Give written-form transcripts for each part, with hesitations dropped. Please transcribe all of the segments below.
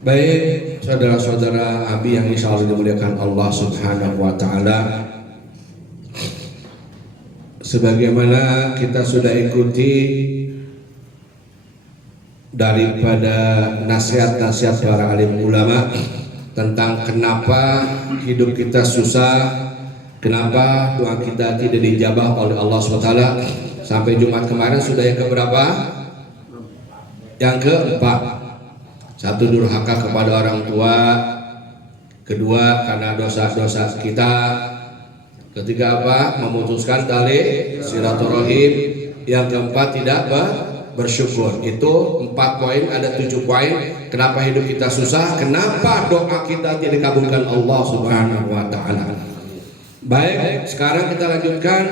Baik, saudara-saudara Abi yang insya Allah dimuliakan Allah Subhanahu wa Ta'ala, sebagaimana kita sudah ikuti daripada nasihat-nasihat para alim ulama tentang kenapa hidup kita susah, kenapa doa kita tidak dijabah oleh Allah SWT. Sampai Jumat kemarin sudah yang keberapa? Yang keempat. Satu, durhaka kepada orang tua. Kedua, karena dosa-dosa kita. Ketiga apa? Memutuskan tali silaturahim. Yang keempat, tidak bersyukur. Itu 4 poin, ada 7 poin. Kenapa hidup kita susah? Kenapa doa kita tidak dikabulkan Allah Subhanahu wa Ta'ala? Baik, sekarang kita lanjutkan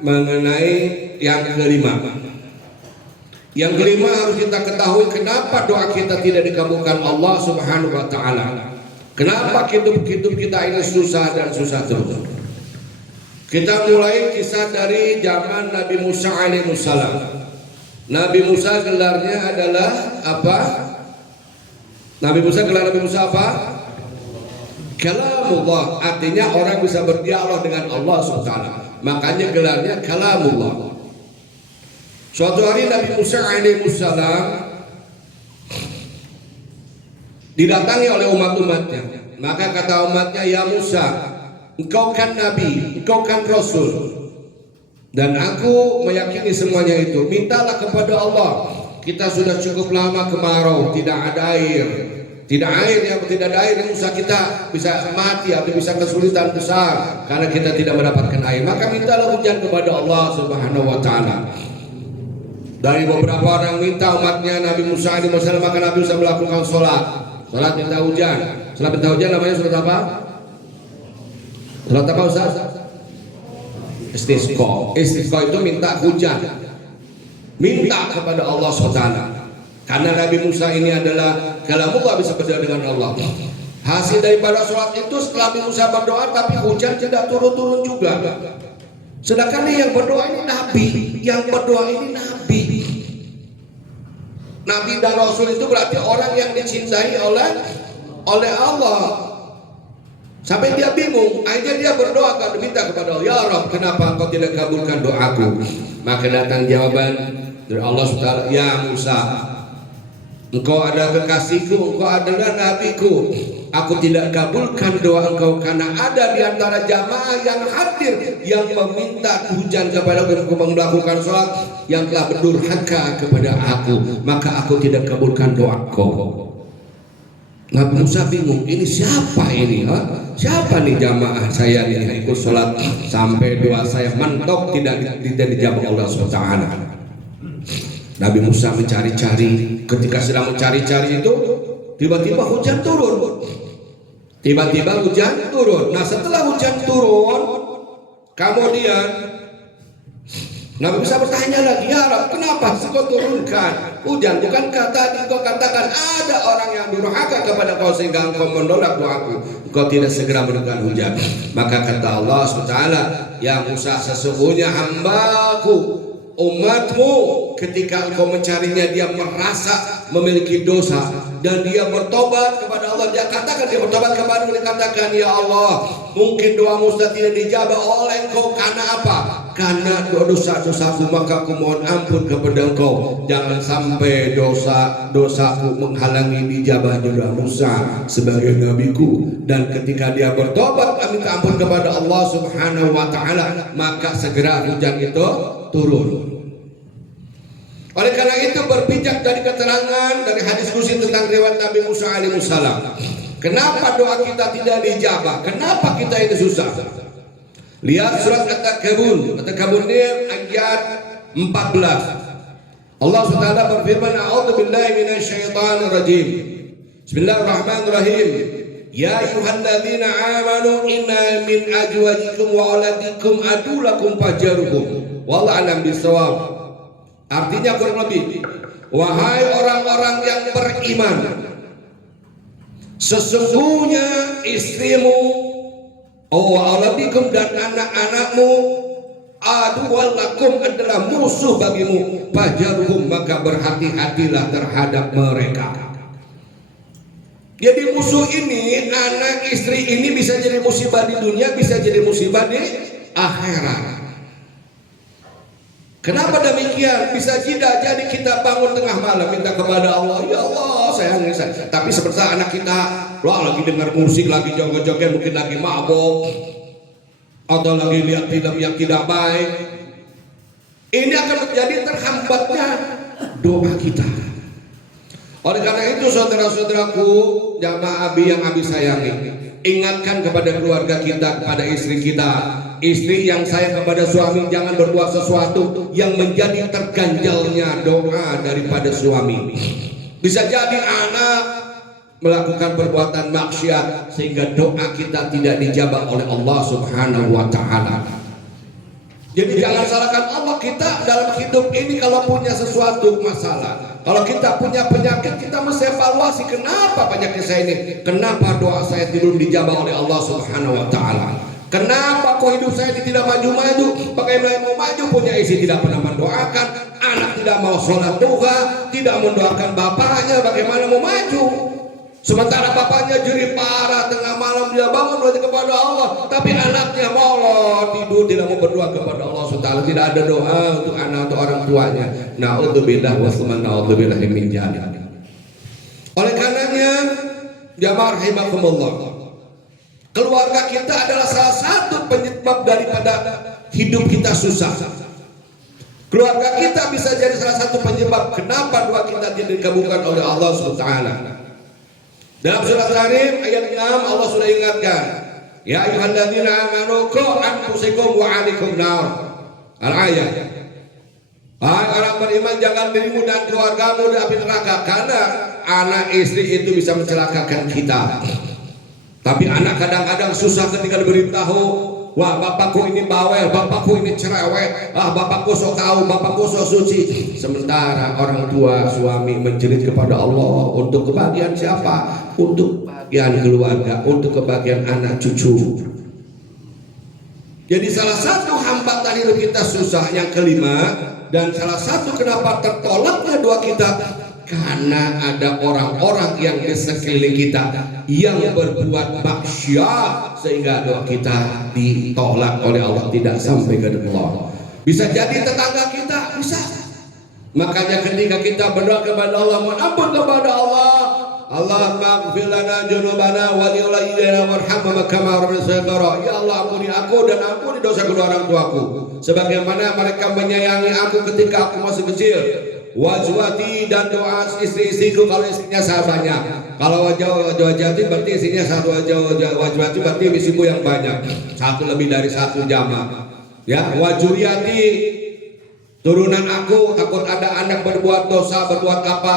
mengenai yang kelima. Yang kelima, harus kita ketahui kenapa doa kita tidak dikabulkan Allah Subhanahu wa Ta'ala. Kenapa hidup kita ini susah dan susah terus. Kita mulai kisah dari zaman Nabi Musa alaihissalam. Nabi Musa gelarnya adalah apa? Nabi Musa apa? Kalamullah, artinya orang bisa berdialog dengan Allah SWT. Makanya gelarnya Kalamullah. Suatu hari Nabi Musa alaihissalam didatangi oleh umat-umatnya. Maka kata umatnya, ya Musa, engkau kan Nabi, engkau kan Rasul, dan aku meyakini semuanya itu. Mintalah kepada Allah. Kita sudah cukup lama kemarau, tidak ada air. Tidak ada air yang Musa, kita bisa mati atau bisa kesulitan besar karena kita tidak mendapatkan air. Maka mintalah hujan kepada Allah Subhanahu wa Ta'ala. Dari beberapa orang minta umatnya Nabi Musa alaihissalam, maka Nabi Musa melakukan sholat minta hujan. Sholat minta hujan namanya sholat apa? Sholat apa Ustaz? Istisqa. Istisqa itu minta hujan, minta kepada Allah SWT. Karena Nabi Musa ini adalah kalamullah, bisa berdoa dengan Allah. Hasil daripada sholat itu, setelah Nabi Musa berdoa tapi hujan tidak turun-turun juga. Sedangkan yang berdoa ini Nabi, Nabi dan Rasul itu berarti orang yang dicintai oleh Allah. Sampai dia bingung, akhirnya dia berdoa, minta kepada Allah, ya Rabb, kenapa engkau tidak kabulkan doaku? Maka datang jawaban dari Allah SWT, ya Musa, engkau adalah kekasihku, engkau adalah nabiku. Aku tidak kabulkan doa engkau karena ada di antara jamaah yang hadir yang meminta hujan kepada aku melakukan sholat yang telah berdurhaka kepada aku, maka aku tidak kabulkan doaku. Nabi Musa bingung, ini siapa ini? Siapa nih jamaah saya ini ikut sholat sampai doa saya mentok tidak dijawab Allah SWT. Nabi Musa mencari-cari. Ketika sedang mencari-cari itu, tiba-tiba hujan turun. Nah, setelah hujan turun, kemudian Nabi Musa bertanya lagi, ya Rabb, kenapa engkau turunkan hujan? Bukankah tadi engkau katakan ada orang yang durhaka kepada kau sehingga engkau menolak doaku, engkau tidak segera menurunkan hujan? Maka kata Allah SWT, ya Musa, sesungguhnya hambaku, umatmu, ketika engkau mencarinya dia merasa memiliki dosa dan dia bertobat kepada Allah. Dia katakan, dia bertobat kepada Allah, dikatakan, ya Allah, mungkin doa Musa tidak dijabah oleh engkau karena apa? Karena dosa-dosaku, maka aku mohon ampun kepada engkau. Jangan sampai dosa-dosaku menghalangi dijabahnya doa Musa sebagai nabiku. Dan ketika dia bertobat minta ampun kepada Allah Subhanahu wa Ta'ala, maka segera hujan itu turun. Oleh karena itu berpijak dari keterangan dari hadis kursi tentang riwayat Nabi Musa alaihissalam, kenapa doa kita tidak dijabah? Kenapa kita ini susah? Lihat surat At-Takabur ini ayat 14. Allah SWT berfirman, a'udzubillahi minasyaitonirrajim. Bismillahirrahmanirrahim. Ya ayyuhalladzina amanu inna min azwajikum wa auladikum adulakum fajruhum wallahu a'lam bissawab. Artinya kurang lebih, wahai orang-orang yang beriman, sesungguhnya istrimu, auladikum, dan anak-anakmu, aduwallakum, adalah musuh bagimu, fajarhum, maka berhati-hatilah terhadap mereka. Jadi musuh ini, anak istri ini bisa jadi musibah di dunia, bisa jadi musibah di akhirat. Kenapa demikian? Bisa jadi kita bangun tengah malam minta kepada Allah, ya Allah sayang saya. Tapi seperti anak kita, wah lagi dengar musik, lagi joget-joget, mungkin lagi mabok, atau lagi lihat film yang tidak baik. Ini akan menjadi terhambatnya doa kita. Oleh karena itu saudara-saudaraku, jamaah Abi yang Abi sayangi, ingatkan kepada keluarga kita, kepada istri kita. Istri yang sayang kepada suami, jangan berbuat sesuatu yang menjadi terganjalnya doa daripada suami. Bisa jadi anak melakukan perbuatan maksiat sehingga doa kita tidak dijabah oleh Allah Subhanahu wa taala. Jadi jangan salahkan Allah. Kita dalam hidup ini kalau punya sesuatu masalah, kalau kita punya penyakit, kita mesti evaluasi, kenapa penyakit saya ini, kenapa doa saya belum dijabah oleh Allah Subhanahu wa taala. Kenapa kok hidup saya tidak maju-maju? Bagaimana mau maju? Punya istri tidak pernah mendoakan, anak tidak mau sholat duha, tidak mendoakan bapaknya, bagaimana mau maju? Sementara bapaknya jerih parah, tengah malam dia bangun berarti kepada Allah, tapi anaknya molor tidur, tidak mau berdoa kepada Allah SWT. Tidak ada doa untuk anak atau orang tuanya. Na'udzubillah wa summa na'udzubillah min dzalik. Oleh karenanya, jamaah rahimakumullah, keluarga kita adalah salah satu penyebab daripada hidup kita susah. Keluarga kita bisa jadi salah satu penyebab kenapa doa kita tidak dikabulkan oleh Allah SWT. Dalam surat Karim ayat 6 Allah sudah ingatkan, ya ayyuhalladzina amanu qu anfusakum wa ahlikum nar. Al-ayat. Hai orang beriman, jangan dirimu dan keluargamu dari api neraka, karena anak istri itu bisa mencelakakan kita. Tapi anak kadang-kadang susah ketika diberitahu, wah bapakku ini bawel, bapakku ini cerewet, bapakku sok tahu, bapakku sok suci. Sementara orang tua suami menjerit kepada Allah untuk kebahagiaan siapa? Untuk kebahagiaan keluarga, untuk kebahagiaan anak cucu. Jadi salah satu hambatan hidup kita susah. Yang kelima, dan salah satu kenapa tertolaknya doa kita, karena ada orang-orang yang di sekeliling kita yang berbuat maksiat sehingga doa kita ditolak oleh Allah, tidak sampai ke Allah. Bisa jadi tetangga kita, bisa. Makanya ketika kita berdoa kepada Allah, mohon ampun kepada Allah, Allahumma ighfir lana dzunubana wa liwalidayna warhamna kama rabbayana. Ya Allah, ampuni aku dan ampuni dosa kedua orang tuaku sebagaimana mereka menyayangi aku ketika aku masih kecil. Wajwati, dan doa istri-istriku kalau istrinya saya banyak. Kalau wajwati berarti istrinya satu, wajwati berarti istriku yang banyak, satu lebih dari satu jamaah. Ya, wajuriyati, turunan aku, takut ada anak berbuat dosa, berbuat apa.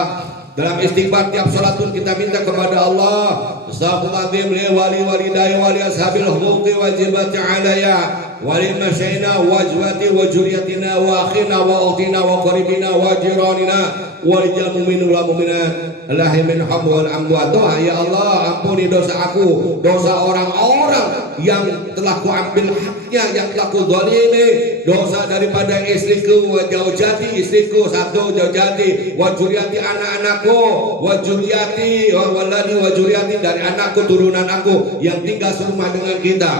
Dalam istighfar tiap salat pun kita minta kepada Allah, astaghfirullahaladzim li wali walidayya wali ashabil huquqi wajibati alayya wali masyaina wajwati wa juriyatina wa akhina wa ukhtina wa qaribina wa jiranina wal jamumin wal mu'minat Allahi min hamu wal amwat. Doa, ya Allah ampuni dosa aku, dosa orang-orang yang telah ku ambil haknya, yang telah ku zalimi, dosa daripada istriku, zaujati istriku satu, zaujati wa juriyati anak-anakku, wa juriyati waladi wa juriyati dari anakku turunan aku yang tinggal serumah dengan kita.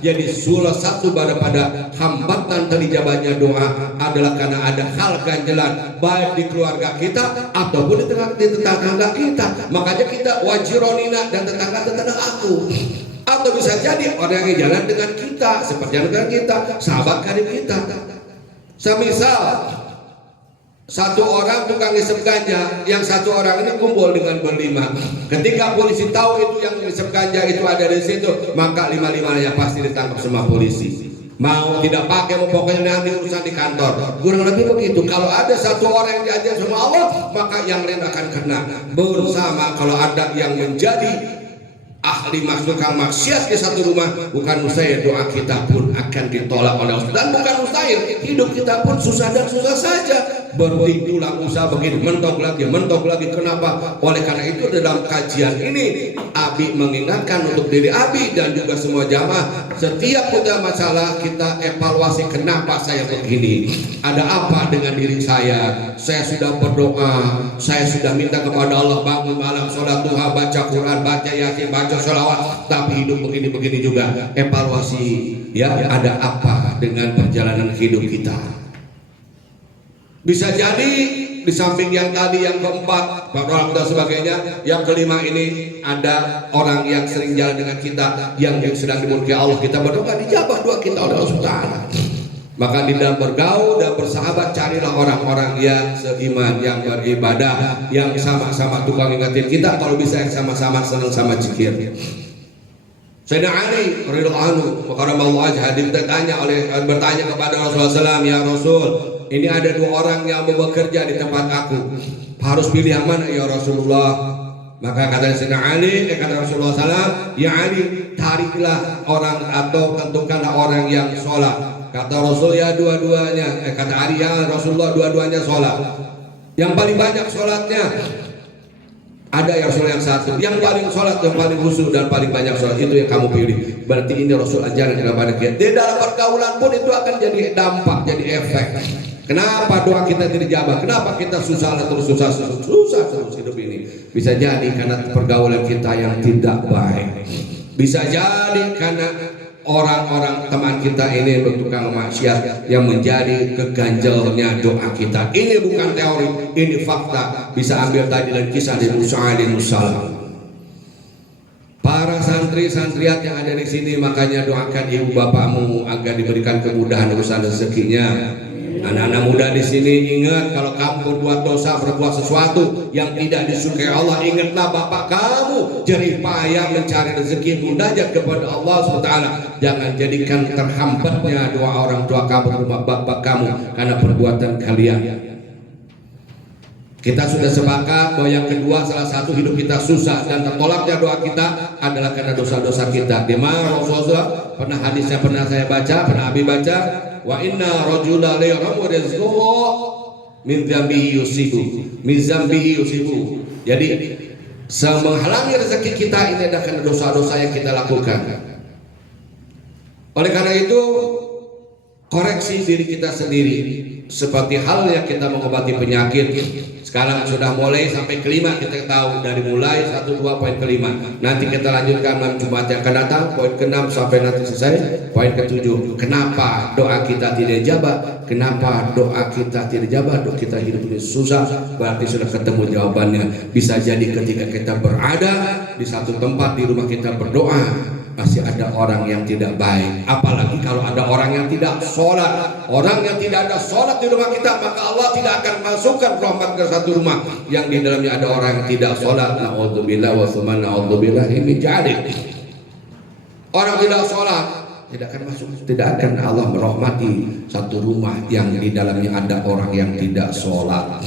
Jadi salah satu daripada hambatan terijabahnya doa adalah karena ada hal ganjalan baik di keluarga kita ataupun di tetangga kita. Makanya kita wajironina dan tetangga-tetangga aku. Atau bisa jadi orang yang jalan dengan kita, seperti yang dengan kita, sahabat karib kita. Semisal satu orang tukang isep ganja, yang satu orang ini kumpul dengan berlima. Ketika polisi tahu itu yang isep ganja itu ada di situ, maka lima-limanya pasti ditangkap sama polisi. Mau tidak pakai, pokoknya nanti urusan di kantor. Kurang lebih begitu. Kalau ada satu orang yang diajar sama Allah, maka yang lain akan kena bersama. Kalau ada yang menjadi ahli tukang maksiat di satu rumah, bukan mustahil doa kita pun akan ditolak oleh Allah. Dan bukan mustahil, hidup kita pun susah dan susah saja. Berhenti tulang usaha begini, mentok lagi. Kenapa? Oleh karena itu dalam kajian ini Abi mengingatkan untuk diri Abi dan juga semua jamaah, setiap punya masalah kita evaluasi, kenapa saya begini, ada apa dengan diri saya sudah berdoa, saya sudah minta kepada Allah bangun malam, sholat duha, baca Quran, baca yasin, baca sholawat, tapi hidup begini-begini juga. Evaluasi, ya, ada apa dengan perjalanan hidup kita. Bisa jadi di samping yang tadi, yang keempat, orang dan sebagainya, yang kelima ini ada orang yang sering jalan dengan kita, yang sedang dimurkai Allah, kita berdoa dijabah doa kita oleh Allah Subhanahu. Maka di dalam bergaul dan bersahabat, carilah orang-orang yang seiman, yang beribadah, yang sama-sama tukang ingatin kita, kalau bisa yang sama-sama senang sama zikir. Sayyidina Ali radhiyallahu anhu, karramallahu wajhahu, bertanya kepada Rasulullah SAW, ya Rasul, ini ada dua orang yang mau bekerja di tempat aku, harus pilih yang mana ya Rasulullah? Maka kata Sayyidina Ali, kata Rasulullah SAW, ya Ali, tariklah orang atau tentukanlah orang yang sholat. Kata Rasul, ya dua-duanya. Kata Ali, ya Rasulullah, dua-duanya sholat. Yang paling banyak sholatnya ada yang sholat yang satu, yang paling sholat, yang paling khusyuk dan paling banyak sholat, itu yang kamu pilih. Berarti ini Rasul ajaran kepada kita. Di dalam pergaulan pun itu akan jadi dampak, jadi efek. Kenapa doa kita tidak dijabah? Kenapa kita susah terus hidup ini? Bisa jadi karena pergaulan kita yang tidak baik. Bisa jadi karena orang-orang teman kita ini bertukang maksiat yang menjadi keganjalnya doa kita. Ini bukan teori, ini fakta. Bisa ambil tadi dari kisah di Musa alaihissalam. Para santri-santriat yang ada di sini, makanya doakan ibu bapakmu agar diberikan kemudahan urusan rezekinya. Anak-anak muda di sini, ingat kalau kamu berbuat dosa, berbuat sesuatu yang tidak disukai Allah, ingatlah bapak kamu jerih payah mencari rezeki, munajat kepada Allah SWT. Jangan jadikan terhambatnya doa orang tua kamu, rumah bapak kamu karena perbuatan kalian. Kita sudah sepakat bahwa yang kedua, salah satu hidup kita susah dan tertolaknya doa kita adalah karena dosa-dosa kita. Di mana Rasulullah pernah hadisnya pernah saya baca, pernah Abi baca, wa inna rajula la yaramu rizquhu min dzambihi yusibu. Jadi menghalangi rezeki kita ini adalah karena dosa-dosa yang kita lakukan. Oleh karena itu, koreksi diri kita sendiri. Seperti halnya kita mengobati penyakit, sekarang sudah mulai sampai kelima, kita tahu dari mulai 1, 2, poin kelima. Nanti kita lanjutkan malam Jumat yang akan datang, poin ke-6 sampai nanti selesai, poin ke-7. Kenapa doa kita tidak dijabah? Kenapa doa kita tidak dijabah? Doa kita hidup ini susah, berarti sudah ketemu jawabannya. Bisa jadi ketika kita berada di satu tempat di rumah kita berdoa, masih ada orang yang tidak baik. Apalagi kalau ada orang yang tidak sholat. Orang yang tidak ada sholat di rumah kita, maka Allah tidak akan masukkan rahmat ke satu rumah yang di dalamnya ada orang yang tidak sholat. Na'udzubillah wa summa na'udzubillah, ini jadi orang tidak sholat tidak akan masuk, tidak akan Allah merahmati satu rumah yang di dalamnya ada orang yang tidak sholat.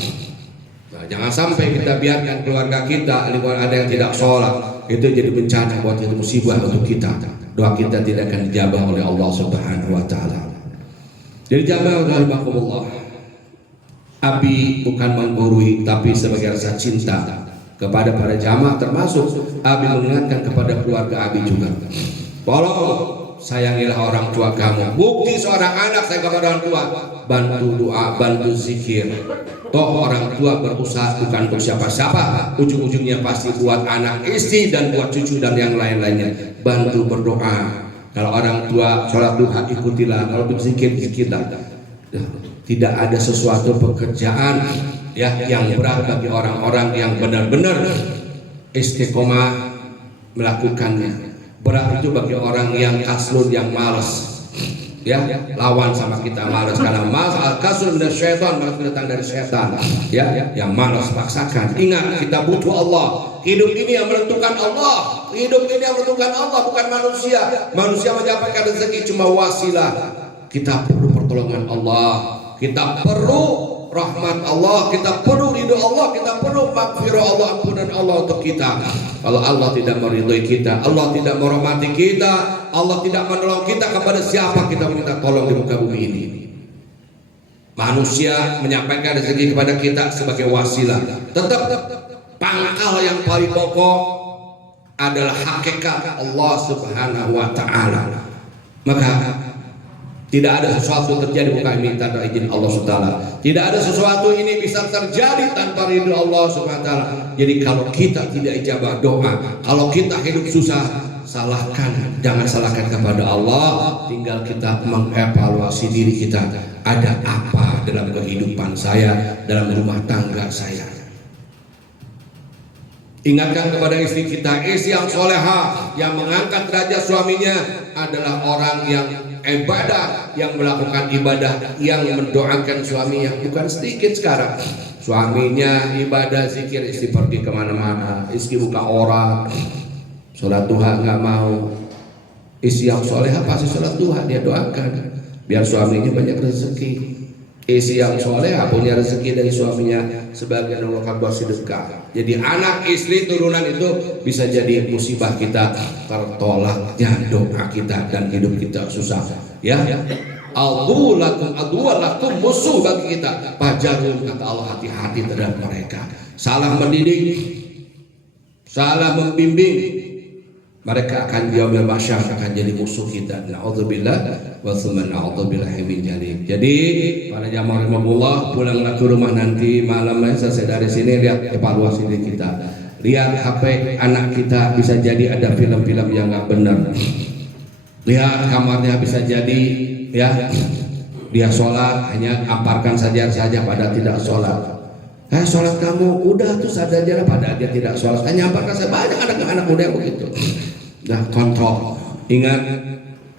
Nah, jangan sampai kita biarkan keluarga kita ada yang tidak sholat. Itu jadi bencana buat kita, musibah untuk kita. Doa kita tidak akan dijabah oleh Allah Subhanahu wa taala. Jadi jamaah rahimakumullah, Abi bukan menggurui, tapi sebagai rasa cinta kepada para jamaah, termasuk Abi mengingatkan kepada keluarga Abi juga. Tolong sayangilah orang tua kamu. Bukti seorang anak sayang kepada orang tua, bantu doa, bantu zikir. Toh orang tua berusaha bukan untuk siapa-siapa, ujung-ujungnya pasti buat anak, istri, dan buat cucu dan yang lain-lainnya. Bantu berdoa. Kalau orang tua sholat duha, ikutilah. Kalau berzikir, zikirlah. Tidak ada sesuatu pekerjaan ya yang berat bagi orang-orang yang benar-benar istiqomah melakukannya. Berat itu bagi orang yang kaslun, yang malas. Ya, lawan sama kita malas, karena malas al-kasr dari syaitan, malas datang dari syaitan. Ya, yang malas paksakan. Ingat, kita butuh Allah. Hidup ini yang menentukan Allah. Hidup ini yang menentukan Allah, bukan manusia. Manusia menyampaikan rezeki cuma wasilah. Kita perlu pertolongan Allah. Kita perlu rahmat Allah, kita perlu ridho Allah, kita perlu maghfirah Allah, ampunan Allah untuk kita. Kalau Allah tidak meridhoi kita, Allah tidak merahmati kita, Allah tidak menolong kita, kepada siapa kita minta tolong di muka bumi ini? Manusia menyampaikan rezeki kepada kita sebagai wasilah. Tetap pangkal yang paling pokok adalah hakikat Allah Subhanahu wa taala. Maka tidak ada sesuatu terjadi bukan minta izin Allah Subhanahu wa taala. Tidak ada sesuatu ini bisa terjadi tanpa ridho Allah Subhanahu wa taala. Jadi kalau kita tidak ijabah doa, kalau kita hidup susah, jangan salahkan kepada Allah. Tinggal kita mengevaluasi diri kita, ada apa dalam kehidupan saya, dalam rumah tangga saya. Ingatkan kepada istri kita, istri yang soleha, yang mengangkat derajat suaminya adalah orang yang ibadah, yang melakukan ibadah, yang mendoakan suaminya. Bukan sedikit sekarang, suaminya ibadah zikir, istri pergi kemana-mana, istri buka orang, sholat duha nggak mau. Istri yang soleha pasti sholat duha, dia doakan biar suaminya banyak rezeki. Istri yang soleha punya rezeki dari suaminya sebagian Allah bersedekah. Jadi anak, istri, turunan itu bisa jadi musibah kita, tertolaknya doa kita dan hidup kita susah. Ya, aduwalakum musuh bagi kita. Fajarun, kata Allah, hati-hati terhadap mereka. Salah mendidik, salah membimbing, mereka akan yaumil mahsyar akan jadi musuh kita. Na'udzubillah wa tsumma na'udzubillahi min dzalik. Jadi para jamaah rahimakumullah, pulanglah ke rumah nanti malam selesai dari sini, lihat evaluasi diri kita. Lihat HP anak kita, bisa jadi ada film-film yang nggak benar. Lihat kamarnya, bisa jadi ya dia sholat hanya amparkan saja pada tidak sholat. Sholat kamu udah tuh saja pada dia tidak sholat, hanya amparkan saja. Banyak anak-anak muda yang begitu. Nah, kontrol. Ingat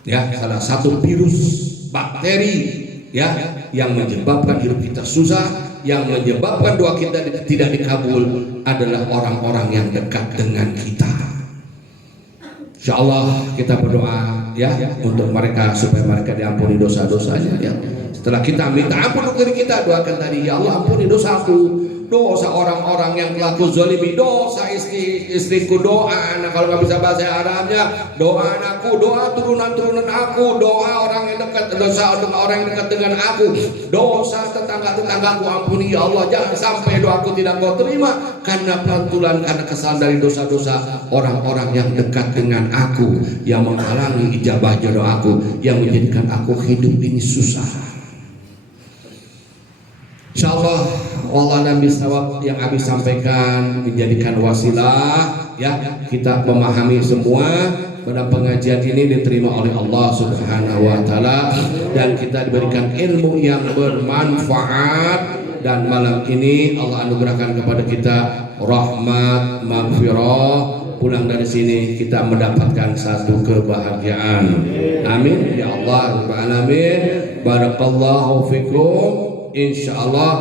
ya, salah satu virus bakteri ya yang menyebabkan hidup kita susah, yang menyebabkan doa kita tidak dikabul adalah orang-orang yang dekat dengan kita. Insya Allah kita berdoa ya untuk mereka supaya mereka diampuni dosa-dosanya ya. Setelah kita minta ampun untuk diri kita, doakan tadi, ya Allah ampuni dosaku, dosa orang-orang yang telah kuzalimi, dosa istriku, doa anak, kalau nggak bisa bahasa Arabnya, doa anakku, doa turunan-turunan aku, doa orang yang dekat, dosa orang yang dekat dengan aku, dosa tetangga-tetanggaku, ampuni ya Allah. Jangan sampai doaku tidak kau terima karena pantulan, karena kesalahan dari dosa-dosa orang-orang yang dekat dengan aku, yang menghalangi ijabah doaku, yang menjadikan aku hidup ini susah. Insyaallah Allah Nabi sawab yang Abi sampaikan menjadikan wasilah ya kita memahami semua pada pengajian ini diterima oleh Allah Subhanahu wa taala dan kita diberikan ilmu yang bermanfaat, dan malam ini Allah anugerahkan kepada kita rahmat, maghfirah. Pulang dari sini kita mendapatkan satu kebahagiaan. Amin ya Allah rabbal alamin. Barakallahu fikum. Insyaallah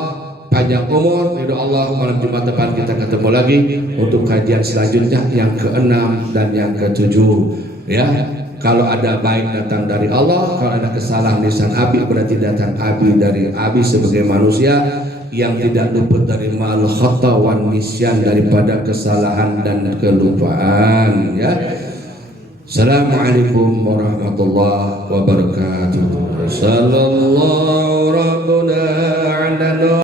panjang umur ridho Allah. Malam Jumat depan kita ketemu lagi untuk kajian selanjutnya yang ke-6 dan yang ke-7 ya. Kalau ada baik datang dari Allah, kalau ada kesalahan lisan Abi berarti datang Abi dari Abi sebagai manusia yang tidak luput dari mal khata wan nisyan, daripada kesalahan dan kelupaan ya. Assalamualaikum warahmatullahi wabarakatuh. Sallallahu rabbuna